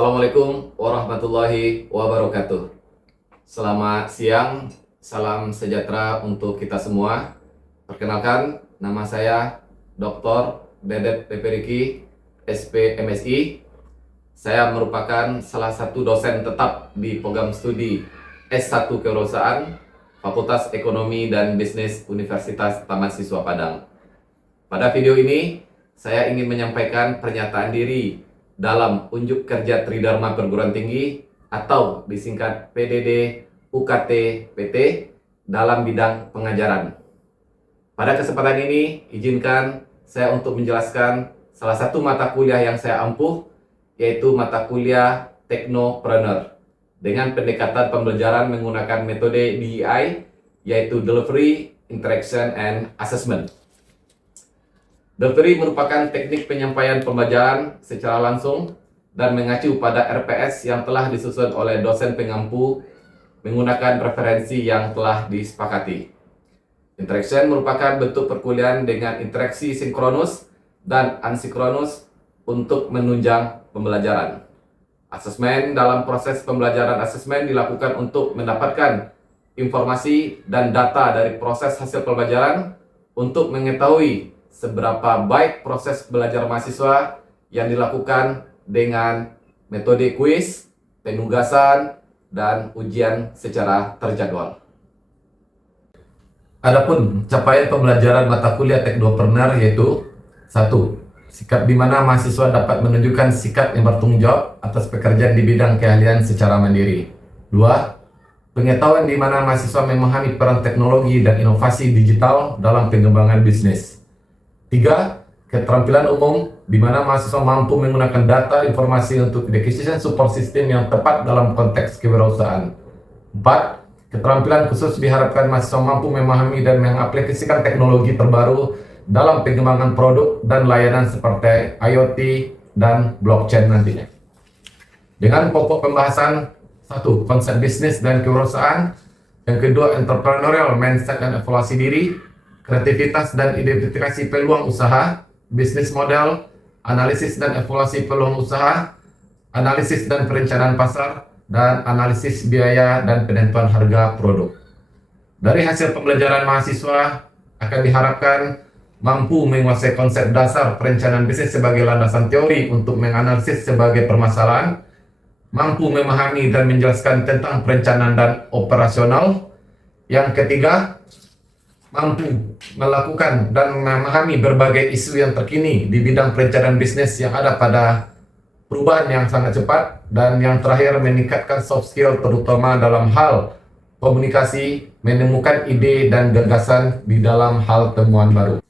Assalamualaikum warahmatullahi wabarakatuh. Selamat siang, salam sejahtera untuk kita semua. Perkenalkan, nama saya Dr. Dedet Peperiki, SPMSI. Saya merupakan salah satu dosen tetap di program studi S1 Kewirausahaan, Fakultas Ekonomi dan Bisnis Universitas Taman Siswa Padang. Pada video ini, saya ingin menyampaikan pernyataan diri dalam unjuk kerja Tridharma Perguruan Tinggi atau disingkat PDD UKT PT dalam bidang pengajaran. Pada kesempatan ini, izinkan saya untuk menjelaskan salah satu mata kuliah yang saya ampuh, yaitu mata kuliah Technopreneur dengan pendekatan pembelajaran menggunakan metode DEI, yaitu Delivery, Interaction, and Assessment. Delivery merupakan teknik penyampaian pembelajaran secara langsung dan mengacu pada RPS yang telah disusun oleh dosen pengampu menggunakan referensi yang telah disepakati. Interaction merupakan bentuk perkuliahan dengan interaksi sinkronus dan asinkronus untuk menunjang pembelajaran. Asesmen dalam proses pembelajaran asesmen dilakukan untuk mendapatkan informasi dan data dari proses hasil pembelajaran untuk mengetahui seberapa baik proses belajar mahasiswa yang dilakukan dengan metode kuis, penugasan, dan ujian secara terjadwal. Adapun capaian pembelajaran mata kuliah Technopreneur yaitu 1. Sikap di mana mahasiswa dapat menunjukkan sikap yang bertanggung jawab atas pekerjaan di bidang keahlian secara mandiri. 2. Pengetahuan di mana mahasiswa memahami peran teknologi dan inovasi digital dalam pengembangan bisnis. 3. Keterampilan umum, di mana mahasiswa mampu menggunakan data informasi untuk decision support system yang tepat dalam konteks kewirausahaan. 4. Keterampilan khusus diharapkan mahasiswa mampu memahami dan mengaplikasikan teknologi terbaru dalam pengembangan produk dan layanan seperti IoT dan blockchain nantinya. Dengan pokok pembahasan 1. Konsep bisnis dan kewirausahaan. Yang kedua, entrepreneurial mindset dan evaluasi diri. Kreativitas dan identifikasi peluang usaha, bisnis model, analisis dan evaluasi peluang usaha, analisis dan perencanaan pasar, dan analisis biaya dan penentuan harga produk. Dari hasil pembelajaran mahasiswa akan diharapkan mampu menguasai konsep dasar perencanaan bisnis sebagai landasan teori untuk menganalisis sebagai permasalahan, mampu memahami dan menjelaskan tentang perencanaan dan operasional. Yang ketiga, mampu melakukan dan memahami berbagai isu yang terkini di bidang perencanaan bisnis yang ada pada perubahan yang sangat cepat. Dan yang terakhir, meningkatkan soft skill terutama dalam hal komunikasi, menemukan ide dan gagasan di dalam hal temuan baru.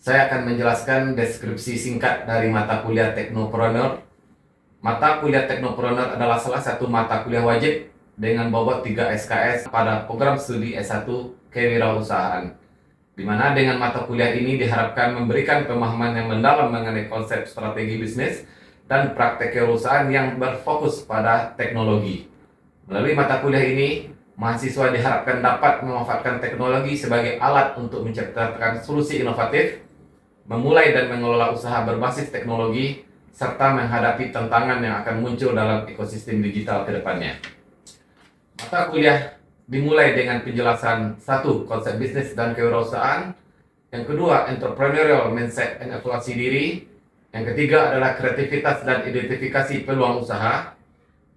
Saya akan menjelaskan deskripsi singkat dari mata kuliah Technopreneur. Mata kuliah Technopreneur adalah salah satu mata kuliah wajib dengan bobot 3 SKS pada program studi S1 Kewirausahaan, di mana dengan mata kuliah ini diharapkan memberikan pemahaman yang mendalam mengenai konsep strategi bisnis dan praktek kewirausahaan yang berfokus pada teknologi. Melalui mata kuliah ini, mahasiswa diharapkan dapat memanfaatkan teknologi sebagai alat untuk menciptakan solusi inovatif, memulai dan mengelola usaha berbasis teknologi, serta menghadapi tantangan yang akan muncul dalam ekosistem digital ke depannya. Mata kuliah dimulai dengan penjelasan 1. Konsep bisnis dan kewirausahaan. Yang kedua, entrepreneurial mindset dan evaluasi diri. Yang ketiga adalah kreativitas dan identifikasi peluang usaha.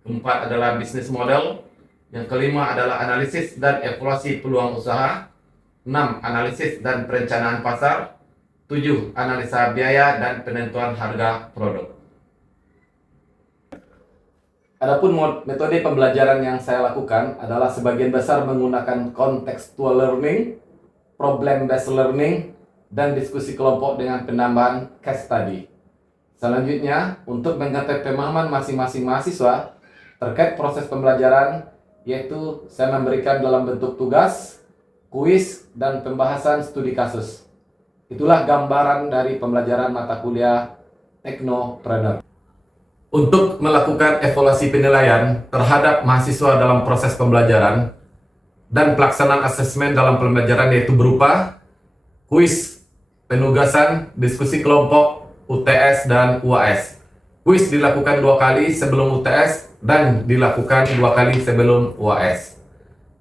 Keempat adalah bisnis model. Yang kelima adalah analisis dan evaluasi peluang usaha. 6. Analisis dan perencanaan pasar. 7. Analisa biaya dan penentuan harga produk. Adapun metode pembelajaran yang saya lakukan adalah sebagian besar menggunakan contextual learning, problem based learning, dan diskusi kelompok dengan penambahan case study. Selanjutnya, untuk mengetahui pemahaman masing-masing mahasiswa terkait proses pembelajaran, yaitu saya memberikan dalam bentuk tugas, kuis, dan pembahasan studi kasus. Itulah gambaran dari pembelajaran mata kuliah Technopreneur. Untuk melakukan evaluasi penilaian terhadap mahasiswa dalam proses pembelajaran dan pelaksanaan asesmen dalam pembelajaran yaitu berupa kuis, penugasan, diskusi kelompok, UTS, dan UAS. Kuis dilakukan 2 kali sebelum UTS dan dilakukan 2 kali sebelum UAS.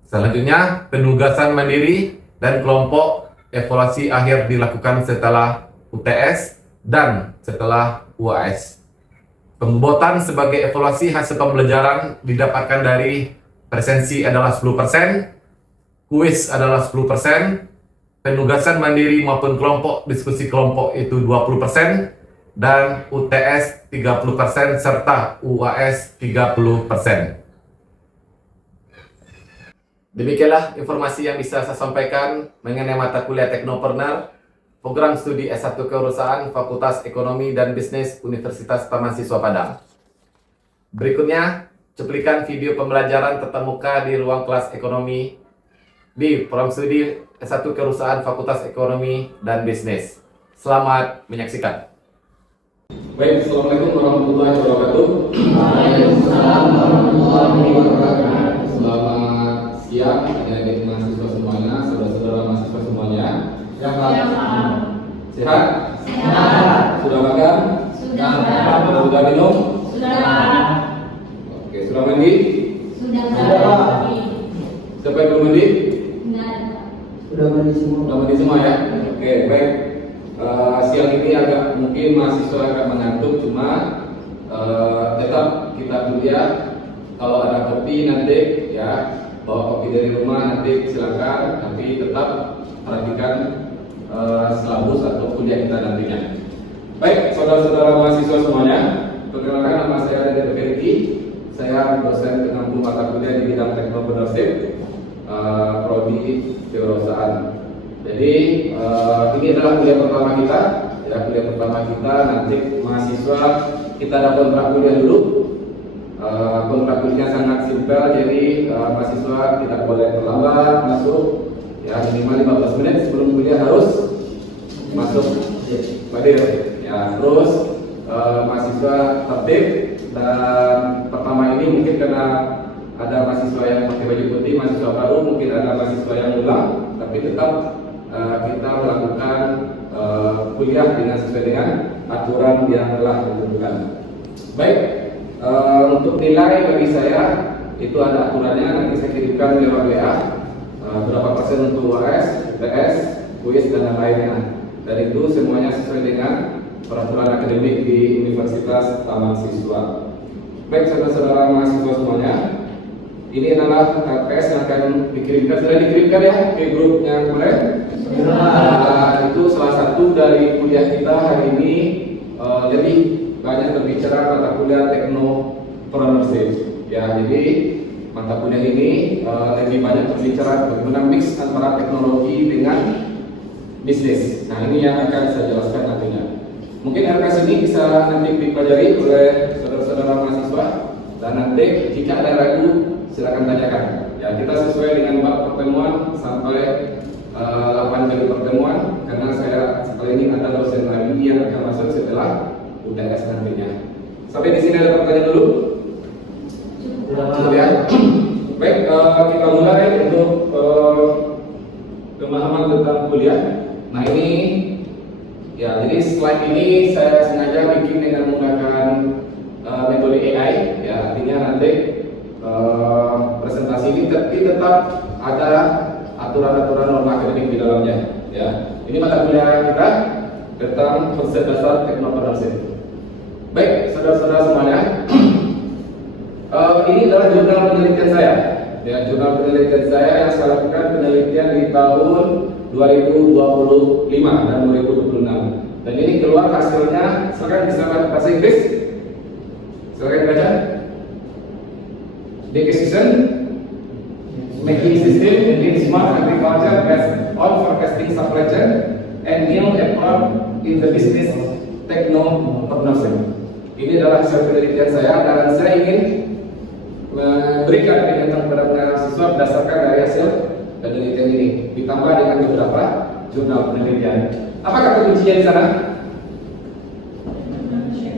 Selanjutnya, penugasan mandiri dan kelompok evaluasi akhir dilakukan setelah UTS dan setelah UAS. Pembobotan sebagai evaluasi hasil pembelajaran didapatkan dari presensi adalah 10%, kuis adalah 10%, penugasan mandiri maupun kelompok diskusi kelompok itu 20%, dan UTS 30% serta UAS 30%. Demikianlah informasi yang bisa saya sampaikan mengenai mata kuliah Teknopreneur, program studi S1 Kewirausahaan Fakultas Ekonomi dan Bisnis Universitas Taman Siswa Padang. Berikutnya, cuplikan video pembelajaran tatap muka di ruang kelas ekonomi di program studi S1 Kewirausahaan Fakultas Ekonomi dan Bisnis. Selamat menyaksikan. Baik, Assalamualaikum warahmatullahi wabarakatuh. Waalaikumsalam warahmatullahi wabarakatuh. Selamat siang, adik-adik mahasiswa semuanya, saudara-saudara mahasiswa semuanya. Ya, Pak. Sehat? Sehat. Sudah makan? Sudah. Sudah minum? Sudah. Oke, sudah mandi? Sudah. Siapa yang belum mandi? Sudah mandi semua. Sudah mandi semua ya? Oke, baik. Siang ini agak mungkin mahasiswa agak mengantuk, cuma tetap kita kuliah. Kalau ada kopi nanti ya bawa kopi dari rumah, nanti silakan, tapi tetap perhatikan silabus atau kuliah kita nantinya. Baik, saudara-saudara mahasiswa semuanya, perkenalkan, nama saya Dede Feriki. Saya dosen pengampu mata kuliah di bidang teknopreneurship, prodi kewirausahaan. Jadi ini adalah kuliah pertama kita. Ya, kuliah pertama kita, nanti mahasiswa kita ada kontrak kuliah dulu. Kontrak kuliahnya sangat simpel, jadi mahasiswa tidak boleh terlambat masuk. Ya, minimal 15 menit sebelum kuliah harus masuk hadir. Ya, terus mahasiswa tertib, dan pertama ini mungkin karena ada mahasiswa yang pakai baju putih, mahasiswa baru, mungkin ada mahasiswa yang ulang, tapi tetap kita melakukan kuliah dengan sesuai dengan aturan yang telah ditentukan. Baik, untuk nilai bagi saya itu ada aturannya, nanti saya kirimkan lewat WA. Berapa persen untuk UAS, UTS, kuis dan lain-lainnya. Dan itu semuanya sesuai dengan peraturan akademik di Universitas Taman Siswa. Baik, saudara-saudara mahasiswa semuanya, ini adalah KPS yang akan dikirimkan. Sudah dikirimkan ya ke grup yang kemarin. Itu salah satu dari kuliah kita hari ini. Lebih banyak berbicara mata kuliah Teknopreneurship. Ya, jadi mata kuliah ini lebih banyak berbicara bagaimana mix antara teknologi dengan bisnis. Nah, ini yang akan saya jelaskan nantinya. Mungkin RKS ini bisa nanti dipelajari oleh saudara-saudara mahasiswa, dan nanti jika ada ragu silakan tanyakan. Ya, kita sesuai dengan bab pertemuan sampai 8 kali pertemuan, karena saya sekali ini ada dosen lagi yang akan masuk setelah UTS nantinya. Sampai di sini ada pertanyaan dulu? Cukup ya. Baik, kita mulai untuk pemahaman tentang kuliah. Nah, ini ya, jadi slide ini saya sengaja bikin dengan menggunakan metode AI. Ya, artinya nanti presentasi ini tetap ada aturan-aturan norma akademik di dalamnya. Ya, ini mata kuliah kita tentang konsep dasar teknopreneurship. Baik, saudara-saudara semuanya, ini adalah jurnal penelitian saya. Ya, jurnal penelitian saya yang saya lakukan penelitian di tahun 2025 dan 2026. Dan ini keluar hasilnya. Silakan bisa bahasa Inggris. Silakan baca. Decision making system in smart agriculture as all forecasting supply chain and new approach in the business technopreneurship. Ini adalah hasil penelitian saya, dan saya ingin memberikan pengetahuan kepada mahasiswa berdasarkan dari hasil penelitian ini, ditambah dengan beberapa jurnal penelitian. Apa kata kuncinya di sana?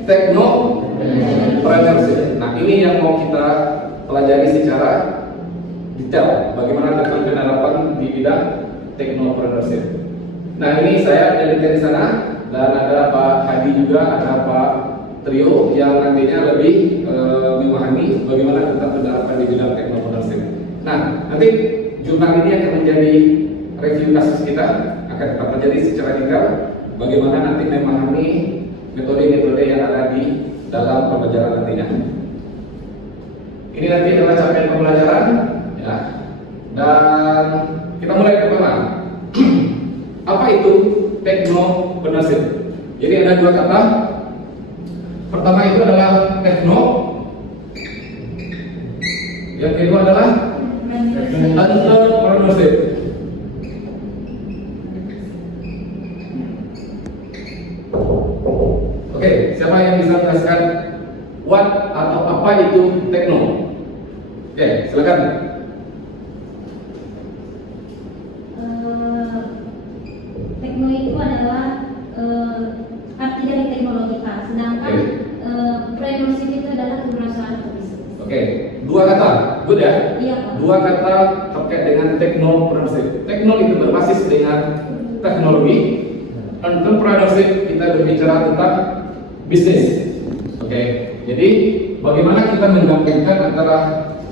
Teknopreneurship. Nah, ini yang mau kita pelajari secara detail, bagaimana tentang penerapan di bidang teknopreneurship. Nah, ini saya penelitian di sana, dan ada Pak Hadi juga, ada Pak trio yang nantinya lebih memahami bagaimana tentang penerapan di bidang teknologi. Nah, nanti jurnal ini akan menjadi review kasus kita, akan kita pelajari secara detail bagaimana nanti memahami metode-metode yang ada di dalam pembelajaran nantinya. Ini nanti adalah capaian pembelajaran, ya. Dan kita mulai pertama. Apa itu teknopreneurship? Jadi ada dua kata. Pertama itu adalah tekno, yang kedua adalah entrepreneurship. Oke, siapa yang bisa menjelaskan what atau apa itu tekno? Oke, silakan. Tekno itu adalah arti dari teknologi Pak. Sedangkan preneurship itu adalah kewirausahaan bisnis. Oke, dua kata, good ya? Iya Pak. Dua kata terkait dengan teknopreneurship. Tekno itu berbasis dengan teknologi. Entrepreneurship kita berbicara tentang bisnis. Oke, jadi bagaimana kita menggabungkan antara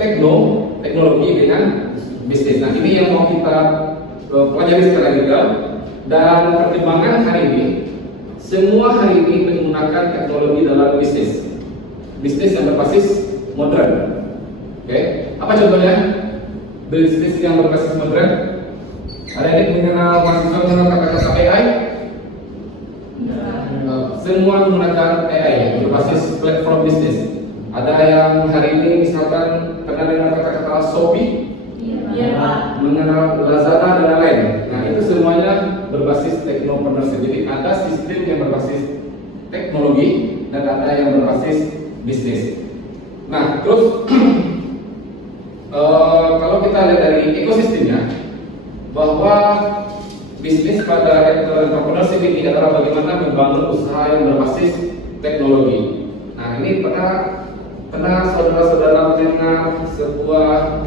teknologi dengan bisnis. Nah, ini yang mau kita pelajari secara detail. Dan pertimbangan hari ini, semua hari ini menggunakan teknologi dalam bisnis. Bisnis yang berbasis modern. Oke, apa contohnya? Bisnis yang berbasis modern. Ada yang mengenal mahasiswa mengenal kata-kata AI? Semua menggunakan AI berbasis platform bisnis. Ada yang hari ini misalkan kenal dengan kata-kata Shopee, Iya Pak. mengenal Lazada dan lain-lain. Nah, itu semuanya berbasis teknopreneurship. Jadi ada sistem yang berbasis teknologi dan ada yang berbasis bisnis. Nah, terus kalau kita lihat dari ekosistemnya, bahwa bisnis pada entrepreneurship ini adalah bagaimana membangun usaha yang berbasis teknologi. Nah, ini pernah saudara-saudara mendengar sebuah,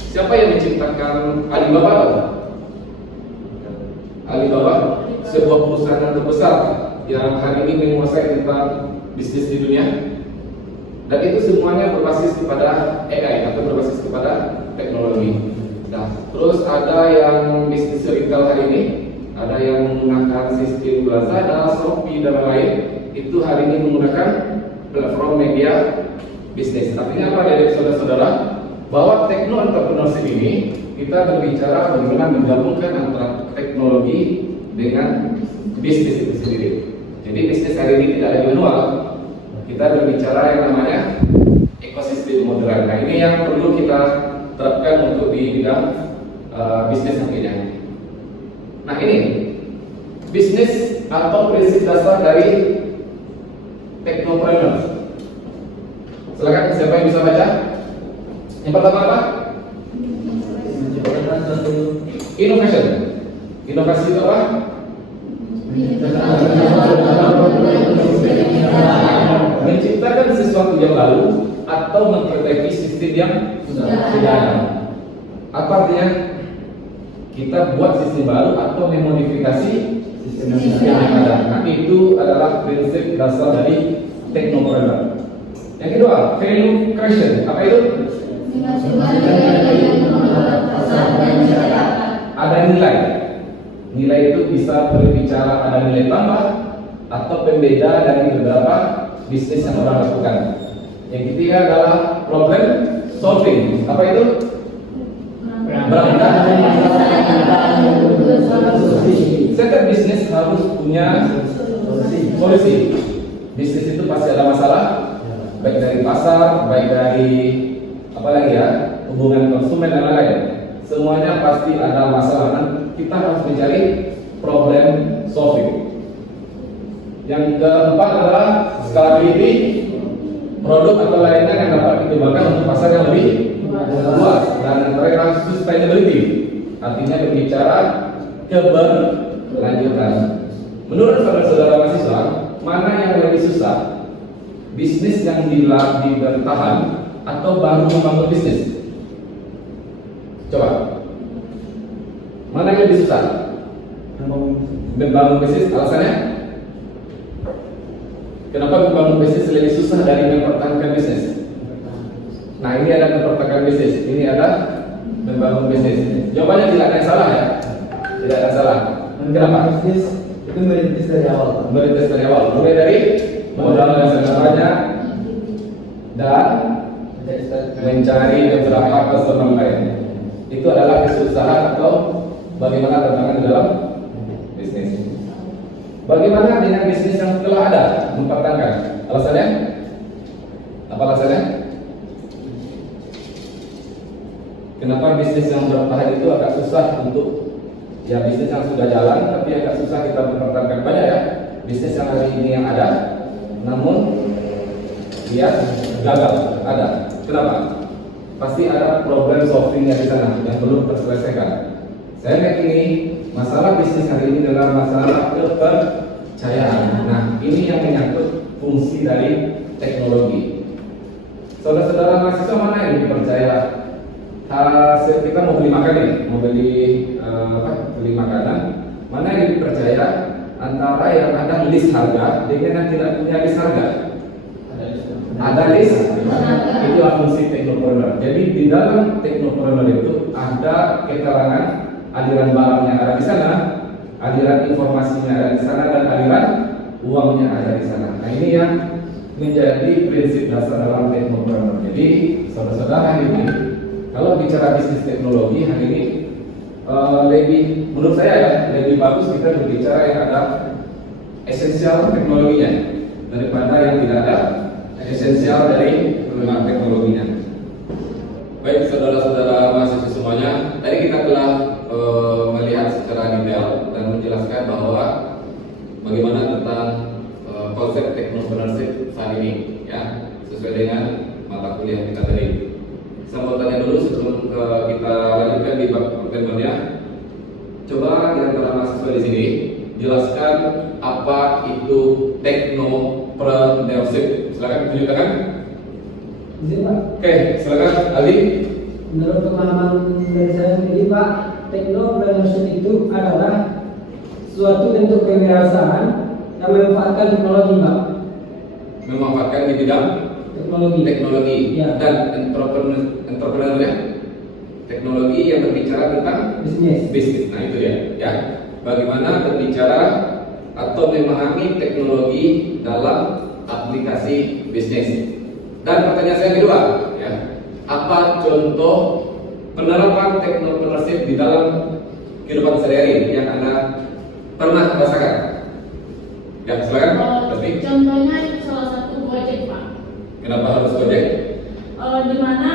siapa yang menciptakan Alibaba? Alibaba, sebuah perusahaan terbesar yang hari ini menguasai tentang bisnis di dunia. Dan itu semuanya berbasis kepada AI atau berbasis kepada teknologi. Nah, terus ada yang bisnis retail hari ini, ada yang menggunakan sistem Lazada, Shopee dan lain-lain. Itu hari ini menggunakan platform media bisnis. Artinya apa dari saudara-saudara? Bahwa tekno entrepreneurship ini kita berbicara bagaimana menggabungkan antara teknologi dengan bisnis itu sendiri. Jadi bisnis hari ini tidak lagi manual. Kita berbicara yang namanya ekosistem modern. Nah, ini yang perlu kita terapkan untuk di bidang bisnis nantinya. Nah, ini bisnis atau prinsip dasar dari teknopreneur. Silakan, siapa yang bisa baca? Yang pertama apa? Innovation. Inovasi itu apa? Menciptakan sesuatu yang baru atau memperbaiki sistem yang sudah ada. Apa artinya? Kita buat sistem baru atau memodifikasi sistem yang ada. Nah, itu adalah prinsip dasar dari teknopreneur. Yang kedua, value creation. Apa itu? Ada nilai. Nilai itu bisa berbicara ada nilai tambah atau pembeda dari beberapa bisnis yang orang lakukan. Yang ketiga adalah problem solving. Apa itu? Setiap bisnis harus punya solusi. Bisnis itu pasti ada masalah, baik dari pasar, baik dari apa lagi ya, hubungan konsumen dan lain-lain. Semuanya pasti ada masalah dan kita harus mencari problem solving. Yang keempat adalah scalability, produk atau lainnya yang dapat dikembangkan untuk pasar yang lebih luas. Dan yang terakhir sustainability, artinya berbicara keberlanjutan. Menurut saudara-saudara mahasiswa, mana yang lebih susah? Bisnis yang bertahan atau baru membangun bisnis? Coba, mana yang lebih susah? Membangun bisnis, alasannya? Kenapa membangun bisnis lebih susah dari mempertahankan bisnis? Nah, ini ada mempertahankan bisnis, ini ada membangun bisnis. Jawabannya tidak ada yang salah ya, tidak ada yang salah. Kenapa? Bisnis itu merintis dari awal. Merintis dari awal, mulai dari modal dan segalanya dan mencari beberapa customer lain. Itu adalah kesusahan atau bagaimana tantangan dalam bisnis. Bagaimana dengan bisnis yang telah ada mempertahankan? Alasannya? Apa alasannya? Kenapa bisnis yang bertahan itu agak susah untuk ya bisnis yang sudah jalan tapi agak susah kita mempertahankan? Banyak ya bisnis yang hari ini yang ada, namun dia gagal. Ada. Kenapa? Pasti ada problem solvingnya di sana yang belum terselesaikan. Saya yakini masalah bisnis hari ini adalah masalah kepercayaan. Nah, ini yang menyangkut fungsi dari teknologi. Saudara-saudara mahasiswa mana yang dipercaya? Kita mau beli makan nih, mau beli makanan. Mana yang dipercaya antara yang ada list harga dengan yang tidak punya list harga? Ada list, itulah fungsi teknopreneur. Jadi di dalam teknopreneur itu ada keterangan aliran barang yang ada di sana, aliran informasinya ada di sana, dan aliran uangnya ada di sana. Nah, ini yang menjadi prinsip dasar dalam teknopreneur. Jadi saudara-saudara ini, kalau bicara bisnis teknologi hari ini lebih, menurut saya ya, lebih bagus kita berbicara yang ada esensial teknologinya daripada yang tidak ada esensial dari penggunaan teknologinya. Baik saudara-saudara mahasiswa semuanya, tadi kita telah melihat secara detail dan menjelaskan bahwa bagaimana tentang konsep teknopreneurship saat ini, ya, sesuai dengan mata kuliah kita tadi. Saya mau tanya dulu sebelum kita lanjutkan di bab pertemuannya. Coba di antara mahasiswa di sini jelaskan apa itu teknopreneurship. Silakan tunjukkan. Izin Pak. Oke, silakan Ali. Menurut pemahaman dari saya sendiri Pak, teknopreneurship itu adalah suatu bentuk kewirausahaan yang memanfaatkan teknologi Pak. Memanfaatkan di bidang teknologi Ya. Dan entrepreneur ya, teknologi yang berbicara tentang bisnis. Nah itu dia, ya. Bagaimana berbicara atau memahami teknologi dalam aplikasi bisnis. Dan pertanyaan saya kedua, ya, apa contoh penerapan teknopreneurship di dalam kehidupan sehari-hari yang Anda pernah rasakan? Ya, silakan. Pasti. Contohnya salah satu Gojek, Pak. Kenapa harus Gojek? Di mana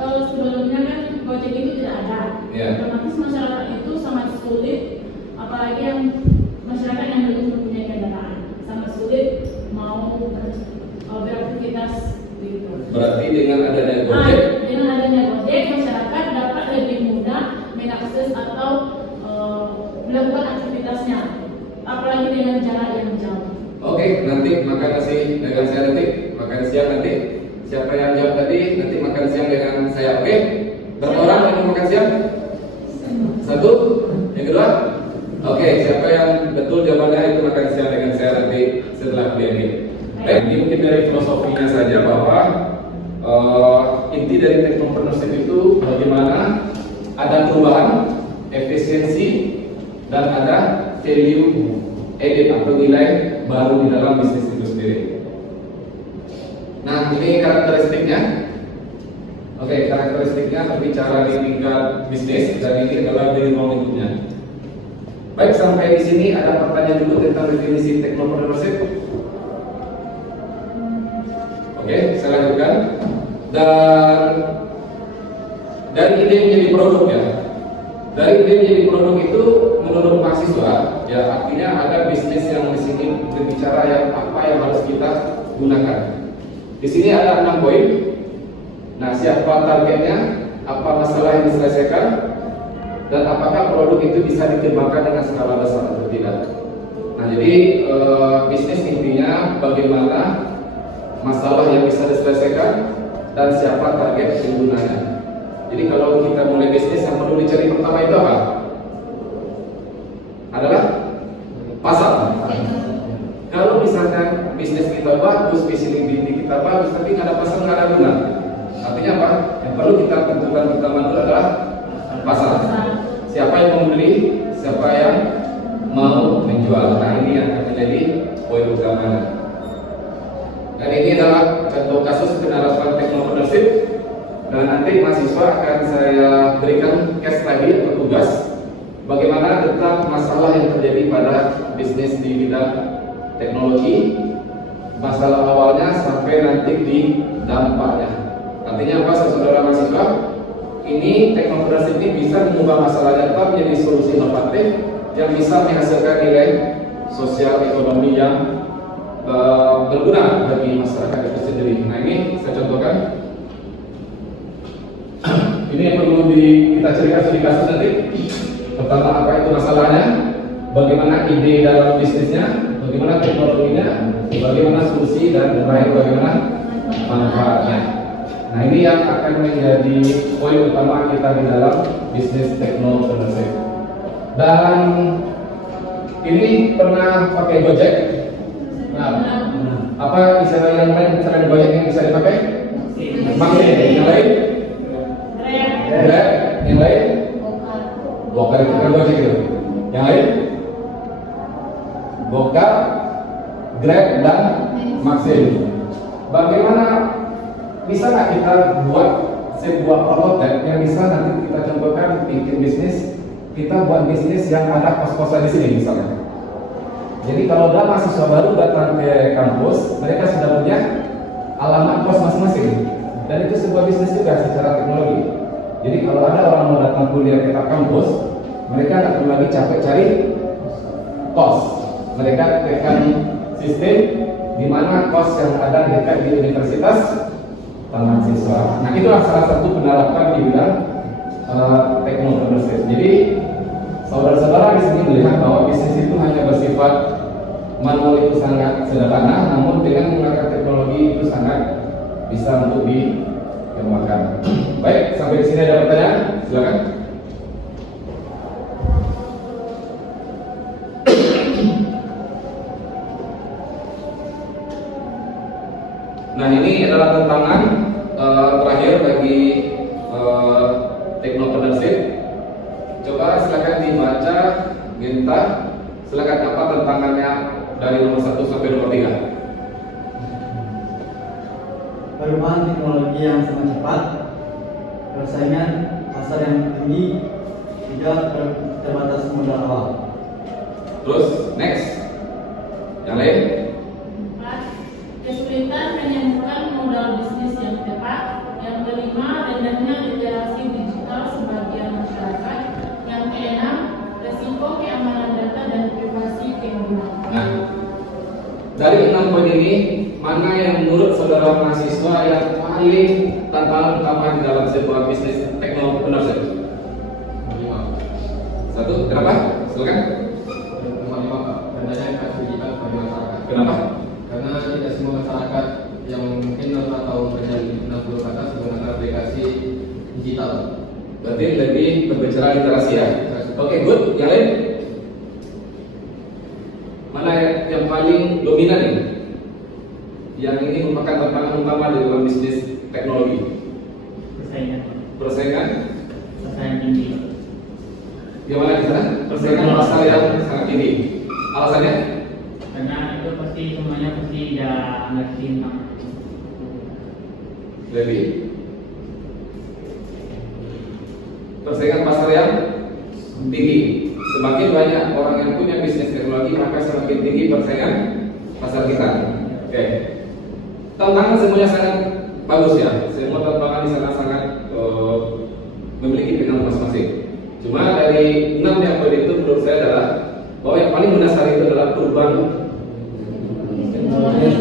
sebelumnya kan Gojek itu tidak ada. Ya. Otomatis masyarakat itu sangat sulit, apalagi yang masyarakat yang belum mempunyai kendaraan, sangat sulit mau beraktivitas gitu. Berarti dengan adanya Gojek, Dengan adanya Gojek, masyarakat dapat lebih mudah mengakses atau melakukan aktivitasnya, apalagi dengan jarak yang jauh. oke, nanti makan nasi dengan saya nanti, makan siang nanti. Siapa yang jawab tadi, nanti makan siang dengan saya, oke? Berapa orang yang mau makan siang? Satu? Yang kedua? Oke, siapa yang betul jawabannya itu makan siang dengan saya nanti setelah kuliah ini. Baik, ini mungkin dari filosofinya saja bahwa inti dari teknopreneurship itu bagaimana ada perubahan, efisiensi, dan ada value added atau nilai baru di dalam bisnis itu sendiri. Nah, ini karakteristiknya. Oke, karakteristiknya berbicara di tingkat bisnis dan ini adalah dari berikutnya. Baik, sampai di sini ada pertanyaan dulu tentang definisi teknopreneurship. Oke, saya lanjutkan. Dan ide menjadi produk ya. Dari ide menjadi produk itu menurut mahasiswa, ya artinya ada bisnis yang di sini berbicara yang apa yang harus kita gunakan. Di sini ada 6 poin. Nah, siapa targetnya, apa masalah yang diselesaikan, dan apakah produk itu bisa dikembangkan dengan skala besar atau tidak. Nah, jadi bisnis intinya bagaimana masalah yang bisa diselesaikan dan siapa target penggunanya. Jadi kalau kita mulai bisnis, yang perlu dicari pertama itu apa? Adalah pasar. Kalau misalkan bisnis kita lakukan pertama itu adalah pasar. Siapa yang mau membeli, siapa yang mau menjual. Nah, ini yang akan menjadi poin utama. Dan ini adalah contoh kasus penerapan teknopreneurship. Dan nanti mahasiswa akan saya berikan case study atau tugas bagaimana tentang masalah yang terjadi pada bisnis di bidang teknologi, masalah awalnya sampai nanti di dampaknya. Artinya apa, saudara mahasiswa? Ini teknopreneurship ini bisa mengubah masalah nyata menjadi solusi inovatif yang bisa menghasilkan nilai sosial ekonomi yang berguna bagi masyarakat itu sendiri. Nah, ini saya contohkan. Ini yang perlu kita ceritakan studi kasus nanti. Pertama, apa itu masalahnya, bagaimana ide dalam bisnisnya, bagaimana teknologinya, bagaimana solusi, dan terakhir bagaimana manfaatnya. Nah, ini yang akan menjadi poin utama kita di dalam bisnis teknopreneurship. Dan ini pernah pakai Gojek. Nah, apa istilah yang lain selain Gojek yang bisa dipakai? Maksudnya yang lain? Grab, yang lain? Gokar itu kan Gojek itu. Yang lain? Gokar, Grab, dan Maxim. Bagaimana bisa nggak kita buat sebuah prototipe yang bisa nanti kita contohkan bikin bisnis? Kita buat bisnis yang ada kos-kosan di sini misalnya. Jadi kalau ada mahasiswa baru datang ke kampus, mereka sudah punya alamat kos masing-masing. Dan itu sebuah bisnis juga secara teknologi. Jadi kalau ada orang mau datang kuliah ke kampus, mereka nggak perlu lagi capek cari kos. Mereka tekan sistem di mana kos yang ada dekat di universitas mahasiswa. Nah, itulah salah satu penerapan di bidang teknopreneurship. Jadi saudara-saudara di sini melihat bahwa bisnis itu hanya bersifat manual, itu sangat sederhana, namun dengan menggunakan teknologi itu sangat bisa untuk dikembangkan. Baik, sampai di sini ada pertanyaan? Silakan. Nah, ini adalah tantangan terakhir bagi teknopreneurship. Coba silakan dibaca, Genta. Silakan, apa tantangannya dari nomor 1 sampai nomor 3? Perubahan teknologi yang sangat cepat, persaingan pasar yang tinggi, juga terbatas modal awal. Terus, next. Yang lain? 4. Kesulitan menemukan modal bisnis yang tepat. Yang kelima, rendahnya literasi digital sebagian masyarakat. Yang keenam, resiko keamanan data dan privasi pengguna. Nah, dari 6 poin ini, mana yang menurut saudara mahasiswa yang paling tantangan utama di dalam sebuah bisnis teknopreneurship? 1, kenapa? Silakan. Karena literasi digital bagi masyarakat. Kenapa? Karena tidak semua masyarakat yang mungkin atau kerja di 60 kata menggunakan aplikasi digital. Berarti lebih berbicara literasi ya. Oke, good. Yang lain? Mana yang paling dominan ini? Yang ini merupakan tantangan utama di dalam bisnis teknologi. Persaingan Tinggi. gimana di sana? Persaingan pasar yang sangat tinggi. Alasannya? Karena itu pasti semuanya pasti nggak cinta. Lebih persaingan pasar yang tinggi. Semakin banyak orang yang punya bisnis teknologi, maka semakin tinggi persaingan pasar kita. Oke. Tantangan semuanya sangat bagus ya. Semua tantangan di sana sangat memiliki pilihan masing-masing. Cuma dari 6 yang poin itu menurut saya adalah bahwa yang paling mendasar itu adalah perubahan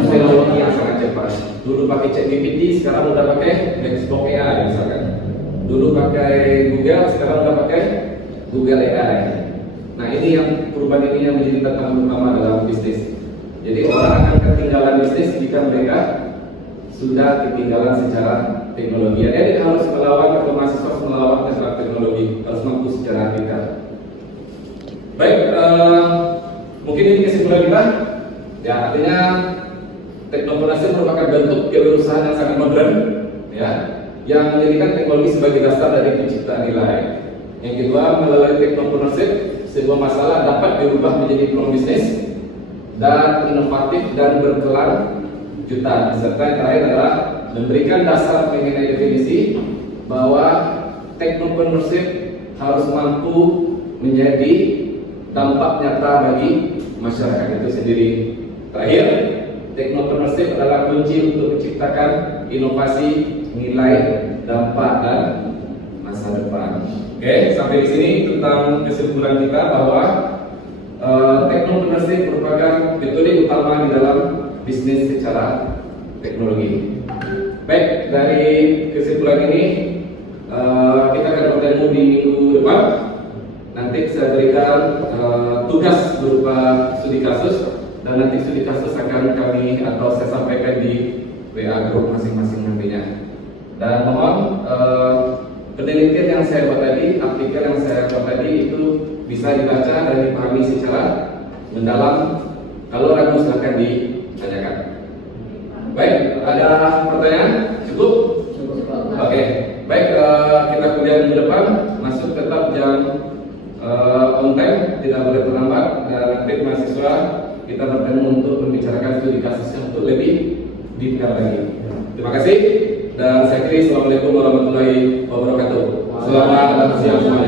teknologi yang sangat cepat. Dulu pakai ChatGPT, sekarang udah pakai Xbox AI misalkan. Dulu pakai Google, sekarang udah pakai Google AI. Nah, ini yang perubahan ini yang menjadi tantangan utama dalam bisnis. Jadi orang akan ketinggalan bisnis jika mereka sudah ketinggalan secara teknologi. Jadi harus melawan atau mahasiswa harus melawan secara teknologi, harus mampu secara radikal. Baik, mungkin ini kesimpulan kita. Ya, artinya teknopreneurship merupakan bentuk kewirausahaan yang sangat modern, ya, yang menjadikan teknologi sebagai dasar dari penciptaan nilai. Yang kedua, melalui teknopreneurship, sebuah masalah dapat dirubah menjadi peluang bisnis dan inovatif dan berkelanjutan. Serta yang terakhir adalah memberikan dasar mengenai definisi bahwa teknopreneurship harus mampu menjadi dampak nyata bagi masyarakat itu sendiri. Terakhir, teknopreneurship adalah kunci untuk menciptakan inovasi, nilai, dampak, dan masa depan. Oke, sampai di sini tentang kesimpulan kita bahwa teknopreneurship merupakan metode utama di dalam bisnis secara teknologi. Baik, dari kesimpulan ini kita akan bertemu di minggu depan. Nanti saya berikan tugas berupa studi kasus, dan nanti studi kasus akan kami atau saya sampaikan di WA grup masing-masing nantinya. Dan mohon penelitian yang saya buat tadi, artikel yang saya buat tadi itu bisa dibaca dan dipahami secara mendalam. Kalau ragu silakan ditanyakan. Baik, ada pertanyaan? Cukup? Oke. Baik, kita kuliah minggu depan, masuk tetap jam on time, tidak boleh terlambat, dan nanti mahasiswa kita bertemu untuk membicarakan studi kasusnya untuk lebih detail lagi. Terima kasih, dan saya kira assalamualaikum warahmatullahi wabarakatuh. Selamat siang semua.